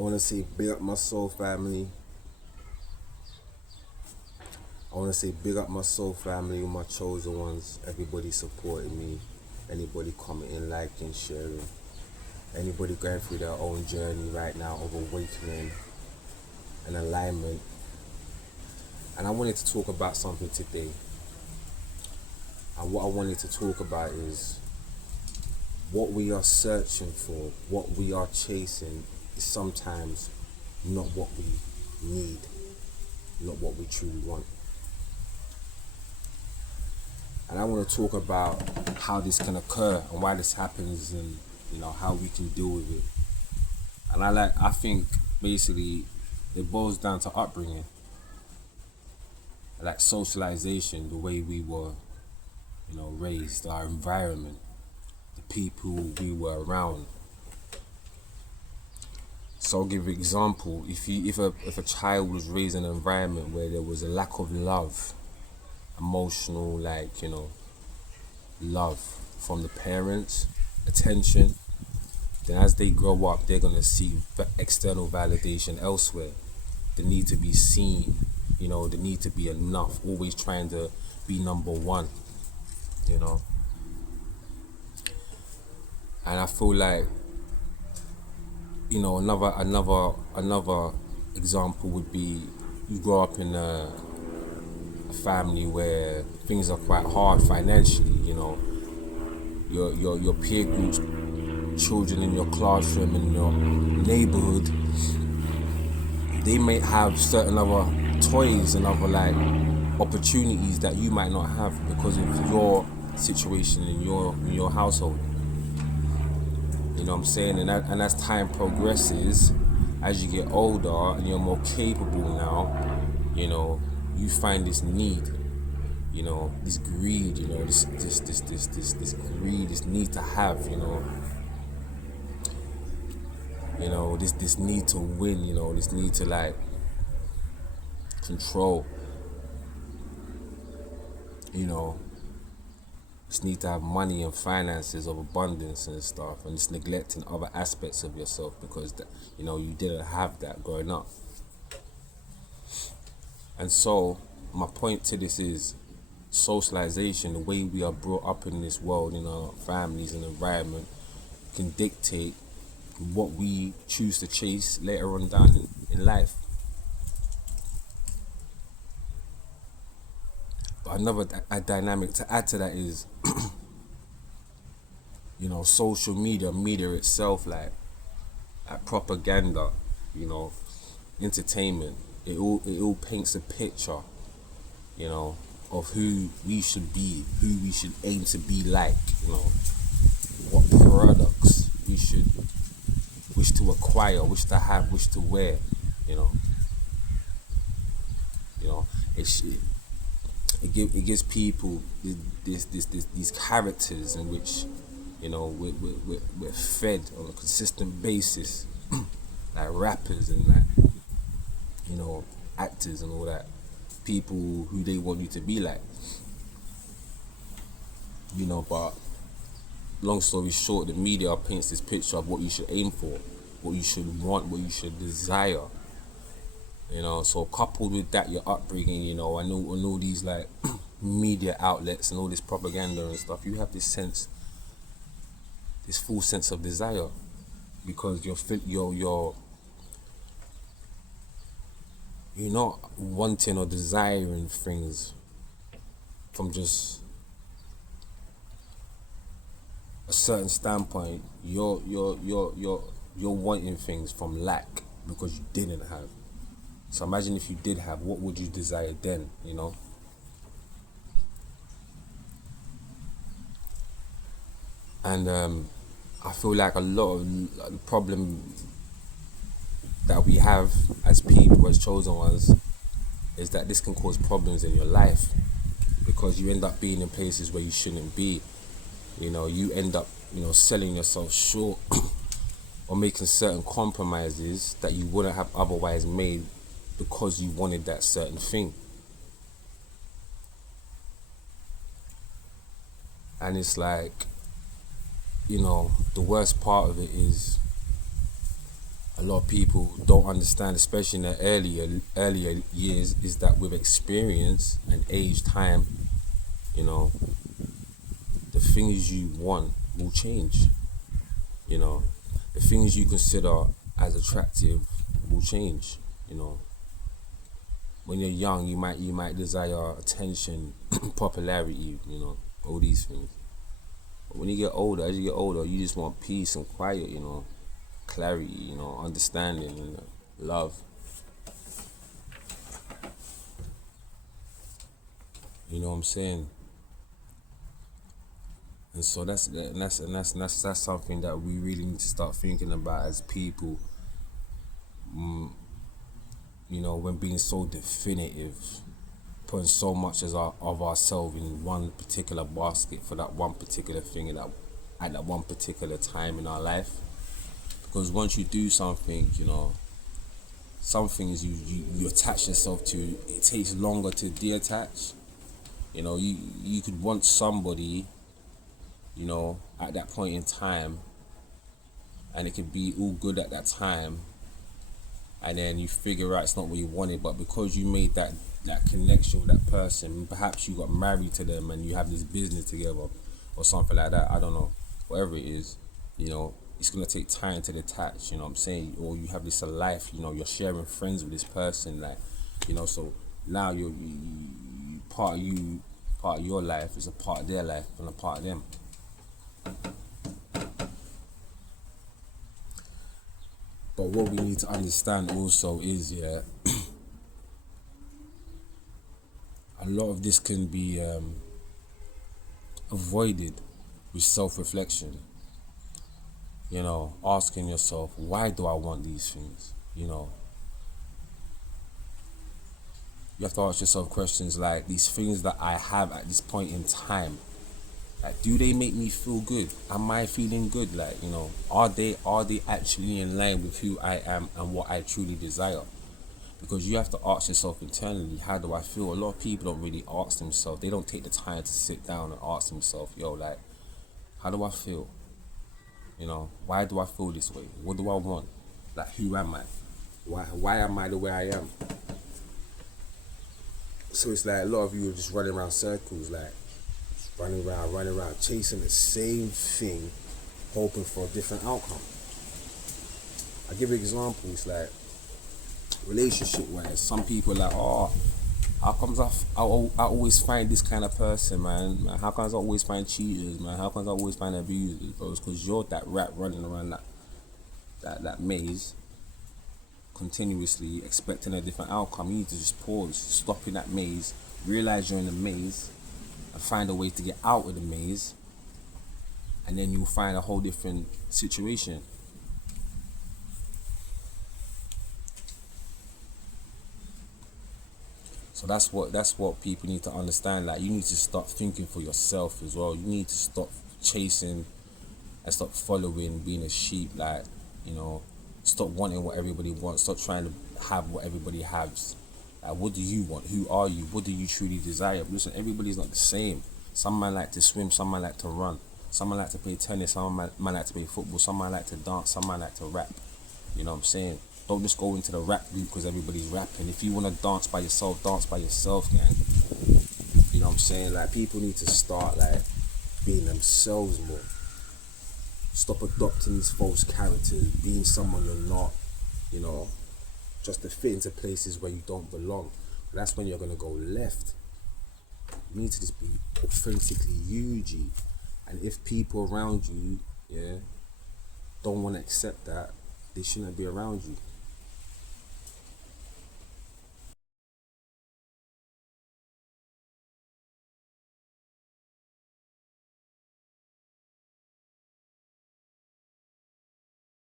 want to say big up my soul family. I want to say big up my soul family, my chosen ones, everybody supporting me, anybody commenting, liking, sharing, anybody going through their own journey right now of awakening and alignment. And I wanted to talk about something today. And what I wanted to talk about is what we are searching for, what we are chasing is sometimes not what we need, not what we truly want. And I want to talk about how this can occur and why this happens, and how we can deal with it. And I think basically it boils down to upbringing, like socialization, the way we were, raised, our environment, the people we were around. So I'll give you an example. If a child was raised in an environment where there was a lack of love, emotional, love from the parents, attention, then as they grow up, they're gonna seek external validation elsewhere. The need to be seen, the need to be enough, always trying to be number one, And I feel like, another example would be you grow up in a family where things are quite hard financially, your peer groups, children in your classroom, in your neighborhood, they may have certain other toys and other opportunities that you might not have because of your situation in your household. You know what I'm saying? And as time progresses, as you get older and you're more capable now, you find this need, this greed, this greed, this need to have, this need to win, this need to control, this need to have money and finances of abundance and stuff, and just neglecting other aspects of yourself because you didn't have that growing up. And so my point to this is socialization, the way we are brought up in this world, in our families and environment, can dictate what we choose to chase later on down in life. But another dynamic to add to that is, social media itself, like propaganda, entertainment. It all paints a picture, of who we should be, who we should aim to be like, what products we should wish to acquire, wish to have, wish to wear, it gives people these characters in which, we're fed on a consistent basis, like rappers and actors and all that, people who they want you to be like, but long story short, the media paints this picture of what you should aim for, what you should want, what you should desire. So coupled with that, your upbringing, and all these media outlets and all this propaganda and stuff, you have this full sense of desire, because you're not wanting or desiring things from just a certain standpoint. You're wanting things from lack because you didn't have. So imagine if you did have, what would you desire then, And I feel like a lot of the problem that we have as people, as chosen ones, is that this can cause problems in your life because you end up being in places where you shouldn't be. You end up, selling yourself short or making certain compromises that you wouldn't have otherwise made because you wanted that certain thing. And it's like, the worst part of it is a lot of people don't understand, especially in the earlier years, is that with experience and age, time, you know, the things you want will change. You know, the things you consider as attractive will change. You know, when you're young, you might desire attention, popularity. You know, all these things. But when you get older, as you get older, you just want peace and quiet. You know, clarity. You know, understanding and love. You know what I'm saying? And so that's something that we really need to start thinking about as people. You know, when being so definitive, putting so much of ourselves in one particular basket for that one particular thing at that one particular time in our life. Because once you do something, you know, some things you attach yourself to, it takes longer to detach. You know, you could want somebody, you know, at that point in time, and it could be all good at that time, and then you figure out it's not what you wanted, but because you made that connection with that person, perhaps you got married to them and you have this business together or something like that, I don't know, whatever it is, you know, it's gonna take time to detach, you know what I'm saying? Or you have this life, you know, you're sharing friends with this person, like, you know, so now you part of your life is a part of their life and a part of them. But what we need to understand also is, yeah, a lot of this can be avoided with self-reflection. You know, asking yourself, why do I want these things? You know, you have to ask yourself questions like, these things that I have at this point in time, like, do they make me feel good? Am I feeling good? Like, you know, are they actually in line with who I am and what I truly desire? Because you have to ask yourself internally, how do I feel? A lot of people don't really ask themselves. They don't take the time to sit down and ask themselves, yo, like, how do I feel? You know, why do I feel this way? What do I want? Like, who am I? Why am I the way I am? So it's like a lot of you are just running around circles, like running around, chasing the same thing, hoping for a different outcome. I give you examples, like relationship wise. Some people are like, oh, how comes I always find this kind of person, man? How comes I always find cheaters, man? How comes I always find abusers, bro? It's because you're that rat running around that maze, continuously expecting a different outcome. You need to just pause, stop in that maze, realize you're in the maze, and find a way to get out of the maze, and then you'll find a whole different situation. So that's what people need to understand. Like, you need to start thinking for yourself as well. You need to stop chasing and stop following, being a sheep. Like, you know, stop wanting what everybody wants. Stop trying to have what everybody has. Like, what do you want? Who are you? What do you truly desire? Listen, everybody's not the same. Some might like to swim, some might like to run, some might like to play tennis, some might like to play football, some might like to dance, some might like to rap. You know what I'm saying? Don't just go into the rap group because everybody's rapping. If you want to dance by yourself, gang. You know what I'm saying? Like, people need to start, like, being themselves more. Stop adopting these false characters, being someone you're not, you know, just to fit into places where you don't belong. That's when you're going to go left. You need to just be authentically you, G. And if people around you, yeah, don't want to accept that, they shouldn't be around you.